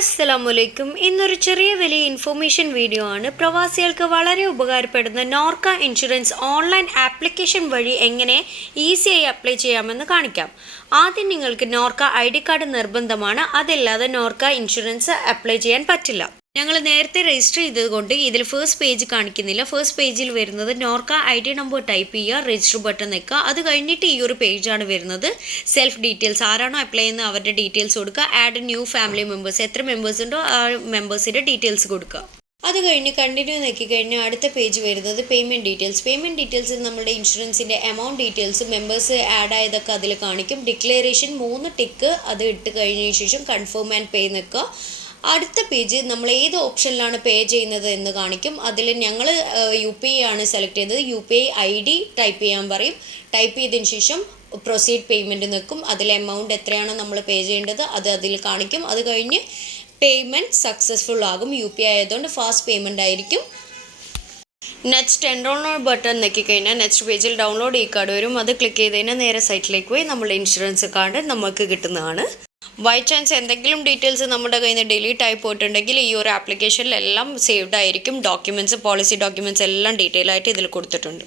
അസ്സലാമലൈക്കും ഇന്നൊരു ചെറിയ വലിയ ഇൻഫോർമേഷൻ വീഡിയോ ആണ്. പ്രവാസികൾക്ക് വളരെ ഉപകാരപ്പെടുന്ന നോർക്ക ഇൻഷുറൻസ് ഓൺലൈൻ ആപ്ലിക്കേഷൻ വഴി എങ്ങനെ ഈസിയായി അപ്ലൈ ചെയ്യാമെന്ന് കാണിക്കാം. ആദ്യം നിങ്ങൾക്ക് നോർക്ക ഐ കാർഡ് നിർബന്ധമാണ്. അതല്ലാതെ നോർക്ക ഇൻഷുറൻസ് അപ്ലൈ ചെയ്യാൻ പറ്റില്ല. ഞങ്ങൾ നേരത്തെ രജിസ്റ്റർ ചെയ്തതുകൊണ്ട് ഇതിൽ ഫസ്റ്റ് പേജ് കാണിക്കുന്നില്ല. ഫസ്റ്റ് പേജിൽ വരുന്നത് NORKA I D number type ചെയ്യുക രജിസ്റ്റർ ബട്ടൺ നിൽക്കുക അത് കഴിഞ്ഞിട്ട് ഈ ഒരു പേജാണ് വരുന്നത്. സെൽഫ് ഡീറ്റെയിൽസ് ആരാണോ അപ്ലൈ ചെയ്യുന്നത് അവരുടെ ഡീറ്റെയിൽസ് കൊടുക്കുക. ആഡ് ന്യൂ ഫാമിലി മെമ്പേഴ്സ് എത്ര മെമ്പേഴ്സ് ഉണ്ടോ ആ മെമ്പേഴ്സിന്റെ ഡീറ്റെയിൽസ് കൊടുക്കുക. അത് കഴിഞ്ഞ് കണ്ടിന്യൂ നോക്കി കഴിഞ്ഞാൽ അടുത്ത പേജ് വരുന്നത് പേയ്മെന്റ് ഡീറ്റെയിൽസ് പേയ്മെന്റ് ഡീറ്റെയിൽസ് നമ്മുടെ ഇൻഷുറൻസിന്റെ എമൗണ്ട് ഡീറ്റെയിൽസ് മെമ്പേഴ്സ് ആഡ് ആയതൊക്കെ അതിൽ കാണിക്കും. ഡിക്ലറേഷൻ മൂന്ന് ടിക്ക് അത് ഇട്ട് കഴിഞ്ഞതിന് ശേഷം കൺഫേം ആൻഡ് പേ നിൽക്കുക. അടുത്ത പേജ് നമ്മൾ ഏത് ഓപ്ഷനിലാണ് പേ ചെയ്യുന്നത് എന്ന് കാണിക്കും. അതിൽ ഞങ്ങൾ യു പി ഐ ആണ് സെലക്ട് ചെയ്തത് U P I I D type ചെയ്യാൻ പറയും. ടൈപ്പ് ചെയ്തതിന് ശേഷം പ്രൊസീഡ് പേയ്മെന്റ് നിൽക്കും. അതിൽ എമൗണ്ട് എത്രയാണോ നമ്മൾ പേ ചെയ്യേണ്ടത് അത് അതിൽ കാണിക്കും. അത് കഴിഞ്ഞ് പേയ്മെന്റ് സക്സസ്ഫുൾ ആകും. യു പി ഐ ആയതുകൊണ്ട് ഫാസ്റ്റ് പേയ്മെന്റ് ആയിരിക്കും. നെക്സ്റ്റ് എൻറോൾമെന്റ് ബട്ടൺ ഞെക്കിക്കഴിഞ്ഞാൽ നെക്സ്റ്റ് പേജിൽ ഡൗൺലോഡ് ഈ കാർഡ് വരും. അത് ക്ലിക്ക് ചെയ്ത് കഴിഞ്ഞാൽ നേരെ സൈറ്റിലേക്ക് പോയി. നമ്മുടെ ഇൻഷുറൻസ് കാർഡ് നമുക്ക് കിട്ടുന്നതാണ്. ബൈ ചാൻസ് എന്തെങ്കിലും ഡീറ്റെയിൽസ് നമ്മുടെ കയ്യിൽ നിന്ന് ഡിലീറ്റ് ആയി പോയിട്ടുണ്ടെങ്കിൽ ഈ ഒരു ആപ്ലിക്കേഷനിലെല്ലാം സേവ്ഡ് ആയിരിക്കും. ഡോക്യുമെന്റ്സ് പോളിസി ഡോക്യുമെന്റ്സ് എല്ലാം ഡീറ്റെയിൽ ആയിട്ട് ഇതിൽ കൊടുത്തിട്ടുണ്ട്.